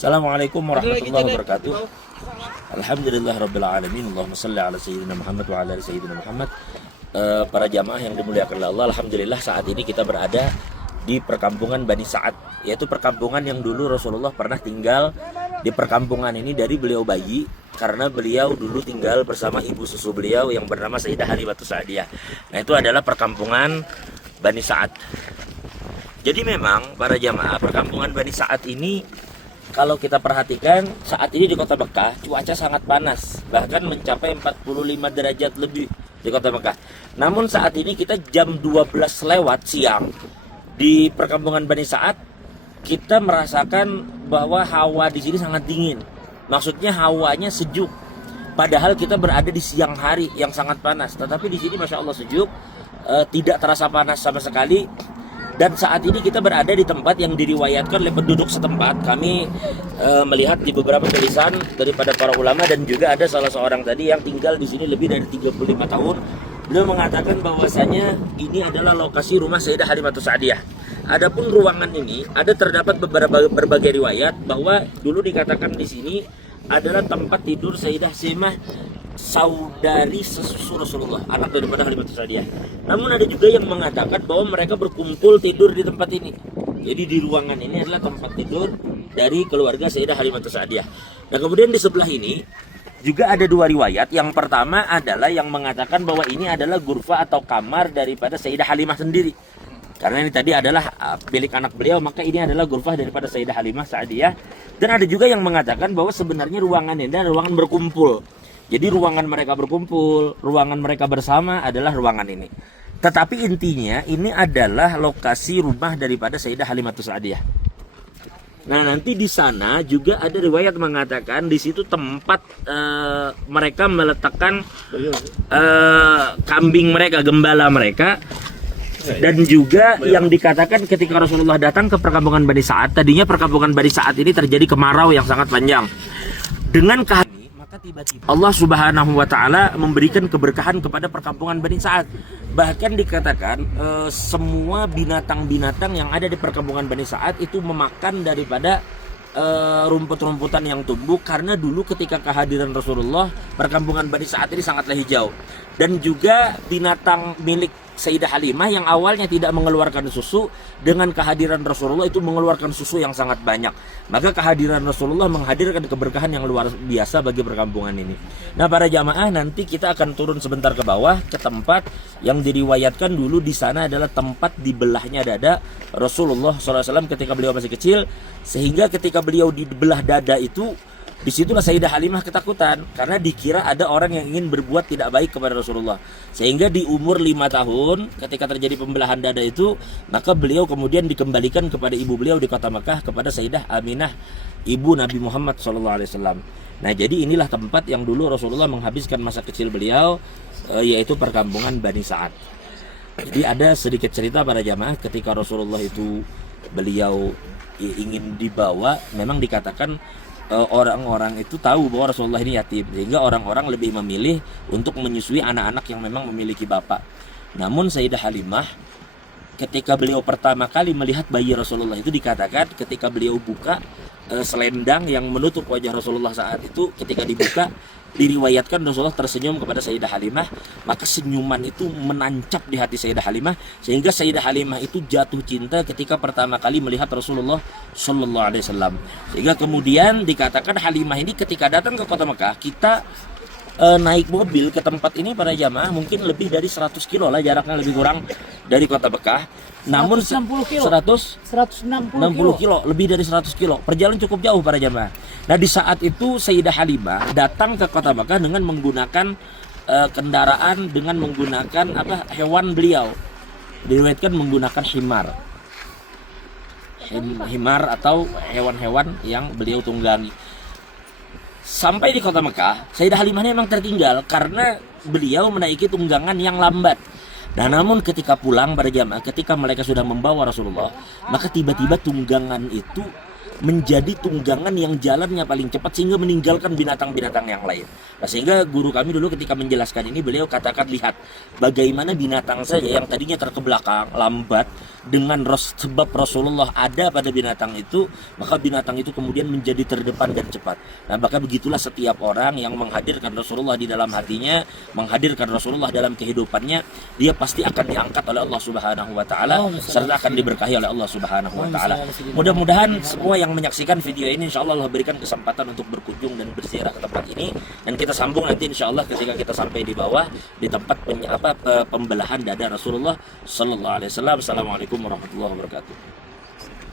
Assalamualaikum warahmatullahi wabarakatuh. Alhamdulillah rabbil alamin. Allahumma shalli ala sayyidina Muhammad wa ala ali sayyidina Muhammad. Para jamaah yang dimuliakan oleh Allah, alhamdulillah saat ini kita berada di perkampungan Bani Sa'ad, yaitu perkampungan yang dulu Rasulullah pernah tinggal di perkampungan ini dari beliau bayi, karena beliau dulu tinggal bersama ibu susu beliau yang bernama Sayyidah Halimah Sa'diyah. Nah, itu adalah perkampungan Bani Sa'ad. Jadi memang para jamaah, perkampungan Bani Sa'ad ini kalau kita perhatikan saat ini di kota Mekah cuaca sangat panas, bahkan mencapai 45 derajat lebih di kota Mekah. Namun saat ini kita jam 12 lewat siang di perkampungan Bani Sa'ad, kita merasakan bahwa hawa di sini sangat dingin. Maksudnya hawanya sejuk. Padahal kita berada di siang hari yang sangat panas, tetapi di sini masya Allah sejuk, tidak terasa panas sama sekali. Dan saat ini kita berada di tempat yang diriwayatkan oleh penduduk setempat. Kami melihat di beberapa tulisan daripada para ulama, dan juga ada salah seorang tadi yang tinggal di sini lebih dari 35 tahun. Beliau mengatakan bahwasanya ini adalah lokasi rumah Sayyidah Halimah Sa'diyah. Adapun ruangan ini ada terdapat berbagai riwayat bahwa dulu dikatakan di sini adalah tempat tidur Sayyidah Semah, saudari sesusu Rasulullah, anak daripada Halimah Sa'diyah. Namun ada juga yang mengatakan bahwa mereka berkumpul tidur di tempat ini. Jadi di ruangan ini adalah tempat tidur dari keluarga Sayyidah Halimah Sa'diyah. Nah, kemudian di sebelah ini juga ada dua riwayat. Yang pertama adalah yang mengatakan bahwa ini adalah gurfa atau kamar daripada Sayyidah Halimah sendiri. Karena ini tadi adalah milik anak beliau, maka ini adalah gurfah daripada Sayyidah Halimah Sa'diyah. Dan ada juga yang mengatakan bahwa sebenarnya ruangan ini adalah ruangan berkumpul. Jadi ruangan mereka berkumpul, ruangan mereka bersama adalah ruangan ini. Tetapi intinya ini adalah lokasi rumah daripada Sayyidah Halimah Sa'diyah. Nah, nanti di sana juga ada riwayat mengatakan di situ tempat mereka meletakkan kambing mereka, gembala mereka. Dan juga yang dikatakan ketika Rasulullah datang ke perkampungan Bani Sa'ad, tadinya perkampungan Bani Sa'ad ini terjadi kemarau yang sangat panjang. Dengan maka tiba-tiba Allah Subhanahu wa taala memberikan keberkahan kepada perkampungan Bani Sa'ad. Bahkan dikatakan semua binatang-binatang yang ada di perkampungan Bani Sa'ad itu memakan daripada rumput-rumputan yang tumbuh, karena dulu ketika kehadiran Rasulullah perkampungan Bani Sa'ad ini sangatlah hijau. Dan juga binatang milik Sayyidah Halimah yang awalnya tidak mengeluarkan susu, dengan kehadiran Rasulullah itu mengeluarkan susu yang sangat banyak. Maka kehadiran Rasulullah menghadirkan keberkahan yang luar biasa bagi perkampungan ini. Nah, para jamaah, nanti kita akan turun sebentar ke bawah ke tempat yang diriwayatkan dulu di sana adalah tempat dibelahnya dada Rasulullah SAW ketika beliau masih kecil, sehingga ketika beliau dibelah dada itu, disitulah Sayyidah Halimah ketakutan karena dikira ada orang yang ingin berbuat tidak baik kepada Rasulullah. Sehingga di umur 5 tahun ketika terjadi pembelahan dada itu, maka beliau kemudian dikembalikan kepada ibu beliau di kota Makkah, kepada Sayyidah Aminah, ibu Nabi Muhammad SAW. Nah, jadi inilah tempat yang dulu Rasulullah menghabiskan masa kecil beliau, yaitu perkampungan Bani Sa'ad. Jadi ada sedikit cerita para jamaah, ketika Rasulullah itu beliau ingin dibawa, memang dikatakan orang-orang itu tahu bahwa Rasulullah ini yatim, sehingga orang-orang lebih memilih untuk menyusui anak-anak yang memang memiliki bapak. Namun Sayyidah Halimah ketika beliau pertama kali melihat bayi Rasulullah itu, dikatakan ketika beliau buka selendang yang menutup wajah Rasulullah saat itu, ketika dibuka diriwayatkan Rasulullah tersenyum kepada Sayyidah Halimah, maka senyuman itu menancap di hati Sayyidah Halimah, sehingga Sayyidah Halimah itu jatuh cinta ketika pertama kali melihat Rasulullah Sallallahu Alaihi Wasallam. Sehingga kemudian dikatakan Halimah ini ketika datang ke kota Mekah, kita naik mobil ke tempat ini para jamaah mungkin lebih dari 100 kilo lah jaraknya, lebih kurang dari kota Mekah. Namun 160 kilo, lebih dari 100 kilo. Perjalanan cukup jauh para jamaah. Nah, di saat itu Sayyidah Halimah datang ke kota Mekah dengan menggunakan kendaraan, dengan menggunakan hewan beliau. Diriwayatkan menggunakan himar atau hewan-hewan yang beliau tunggangi. Sampai di kota Mekah, Sayyidah Halimah ini memang tertinggal karena beliau menaiki tunggangan yang lambat. Nah, namun ketika pulang para jamaah, ketika mereka sudah membawa Rasulullah, maka tiba-tiba tunggangan itu menjadi tunggangan yang jalannya paling cepat sehingga meninggalkan binatang-binatang yang lain. Nah, sehingga guru kami dulu ketika menjelaskan ini, beliau katakan, lihat bagaimana binatang saja yang tadinya terkebelakang, lambat, dengan sebab Rasulullah ada pada binatang itu, maka binatang itu kemudian menjadi terdepan dan cepat. Nah, maka begitulah setiap orang yang menghadirkan Rasulullah di dalam hatinya, menghadirkan Rasulullah dalam kehidupannya, dia pasti akan diangkat oleh Allah Subhanahu wa taala serta akan diberkahi oleh Allah Subhanahu wa taala. Mudah-mudahan semua yang menyaksikan video ini insyaallah Allah berikan kesempatan untuk berkunjung dan berziarah ke tempat ini, dan kita sambung nanti insyaallah ketika kita sampai di bawah di tempat pembelahan dada Rasulullah sallallahu alaihi wasallam. Assalamualaikum warahmatullahi wabarakatuh.